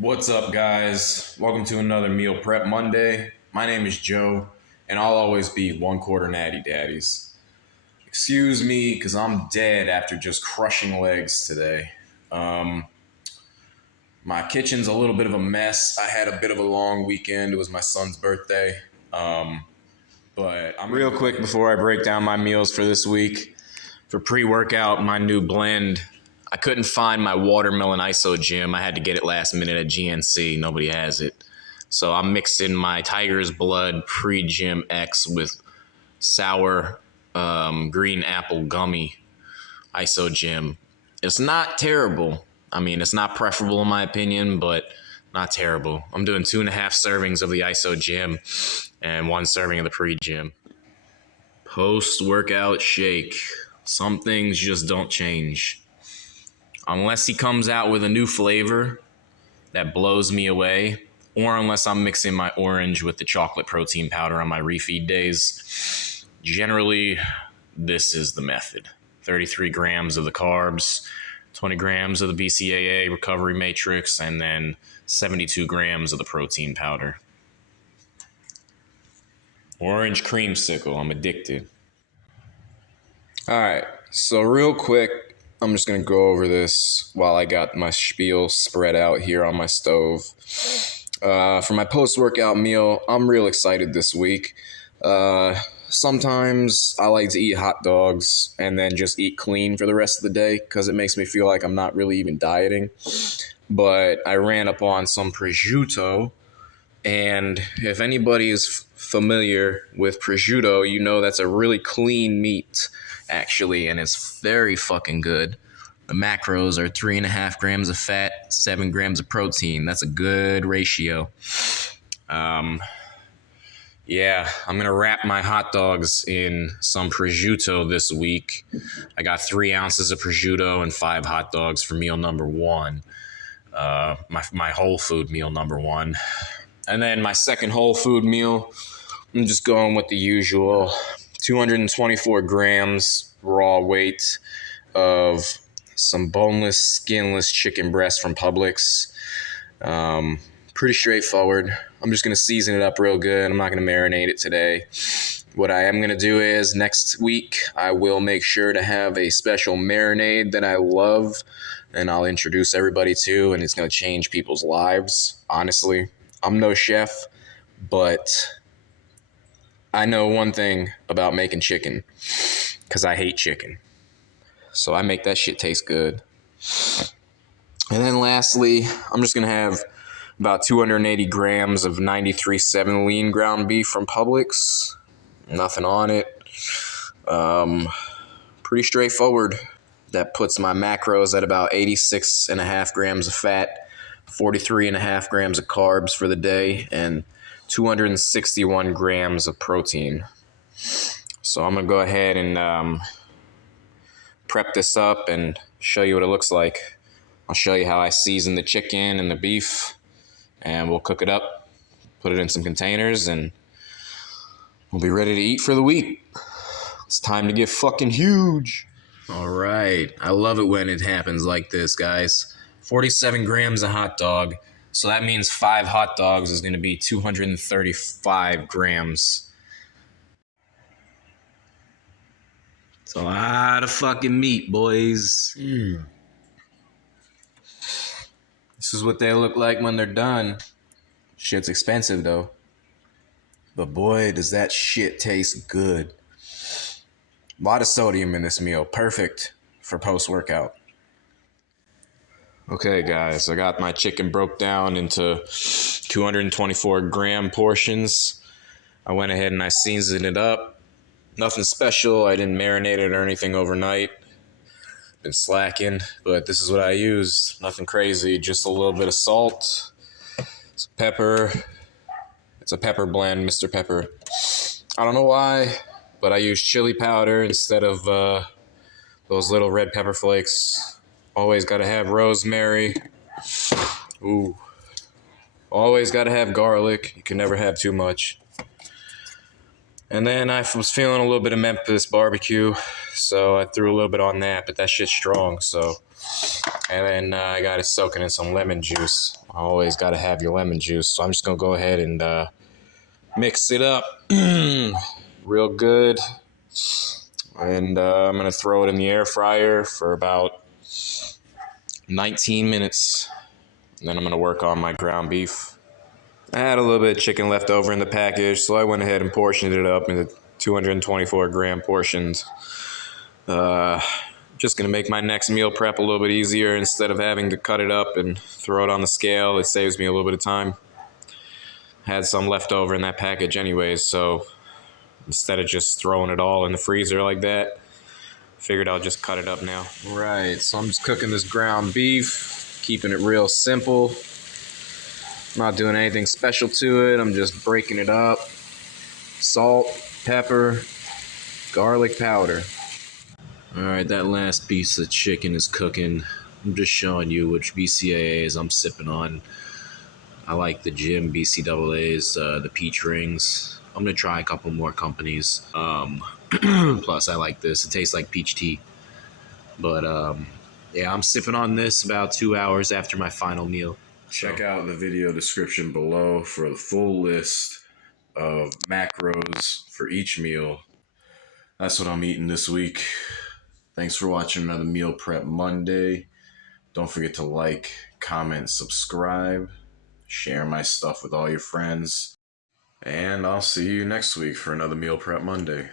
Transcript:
What's up, guys? Welcome to another Meal Prep Monday. My name is Joe, and I'll always be one quarter natty daddies. Excuse me, because I'm dead after just crushing legs today. My kitchen's a little bit of a mess. I had a bit of a long weekend. It was my son's birthday. But I'm real quick before I break down my meals for this week. For pre-workout, my new blend. I couldn't find my watermelon iso gym. I had to get it last minute at GNC. Nobody has it. So I'm mixing my Tiger's Blood pre-gym X with sour green apple gummy iso gym. It's not terrible. I mean, it's not preferable in my opinion, but not terrible. I'm doing 2.5 servings of the iso gym and 1 serving of the pre-gym. Post-workout shake. Some things just don't change. Unless he comes out with a new flavor that blows me away, or unless I'm mixing my orange with the chocolate protein powder on my refeed days. Generally, this is the method. 33 grams of the carbs, 20 grams of the BCAA recovery matrix, and then 72 grams of the protein powder. Orange creamsicle, I'm addicted. All right, so real quick, I'm just going to go over this while I got my spiel spread out here on my stove. For my post-workout meal, I'm real excited this week. Sometimes I like to eat hot dogs and then just eat clean for the rest of the day because it makes me feel like I'm not really even dieting. But I ran up on some prosciutto, and if anybody is familiar with prosciutto, you know that's a really clean meat, actually, and it's very fucking good. The macros are 3.5 grams of fat, 7 grams of protein. That's a good ratio. Yeah, I'm going to wrap my hot dogs in some prosciutto this week. I got 3 ounces of prosciutto and 5 hot dogs for meal number 1. My whole food meal number 1. And then my second whole food meal, I'm just going with the usual 224 grams raw weight of some boneless, skinless chicken breast from Publix. Pretty straightforward. I'm just going to season it up real good. I'm not going to marinate it today. What I am going to do is next week, I will make sure to have a special marinade that I love, and I'll introduce everybody to, and it's going to change people's lives. Honestly, I'm no chef, but I know one thing about making chicken, because I hate chicken. So I make that shit taste good. And then lastly, I'm just going to have about 280 grams of 93.7 lean ground beef from Publix. Nothing on it. Pretty straightforward. That puts my macros at about 86.5 grams of fat, 43.5 grams of carbs for the day, and 261 grams of protein. So I'm going to go ahead and prep this up and show you what it looks like. I'll show you how I season the chicken and the beef, and we'll cook it up, put it in some containers, and we'll be ready to eat for the week. It's time to get fucking huge. All right. I love it when it happens like this, guys. 47 grams of hot dog. So that means 5 hot dogs is going to be 235 grams. It's a lot of fucking meat, boys. This is what they look like when they're done. Shit's expensive, though. But boy, does that shit taste good. A lot of sodium in this meal. Perfect for post-workout. Okay, guys, I got my chicken broke down into 224 gram portions. I went ahead and I seasoned it up. Nothing special. I didn't marinate it or anything overnight. Been slacking, but this is what I used. Nothing crazy, just a little bit of salt, some pepper. It's a pepper blend, Mr. Pepper. I don't know why, but I used chili powder instead of those little red pepper flakes. Always got to have rosemary. Ooh. Always got to have garlic. You can never have too much. And then I was feeling a little bit of Memphis barbecue, so I threw a little bit on that, but that shit's strong, so And then I got it soaking in some lemon juice. Always got to have your lemon juice. So I'm just going to go ahead and mix it up real good. And I'm going to throw it in the air fryer for about 19 minutes. And then I'm going to work on my ground beef. I had a little bit of chicken left over in the package, so I went ahead and portioned it up into 224 gram portions. Just going to make my next meal prep a little bit easier. Instead of having to cut it up and throw it on the scale, it saves me a little bit of time. Had some left over in that package anyways, so instead of just throwing it all in the freezer like that, figured I'll just cut it up now. Right, so I'm just cooking this ground beef, keeping it real simple. Not doing anything special to it. I'm just breaking it up. Salt, pepper, garlic powder. Alright, that last piece of chicken is cooking. I'm just showing you which BCAAs I'm sipping on. I like the gym BCAAs, the peach rings. I'm going to try a couple more companies. Plus, I like this. It tastes like peach tea. But, yeah, I'm sipping on this about 2 hours after my final meal. Check out the video description below for the full list of macros for each meal. That's what I'm eating this week. Thanks for watching another Meal Prep Monday. Don't forget to like, comment, subscribe, share my stuff with all your friends. And I'll see you next week for another Meal Prep Monday.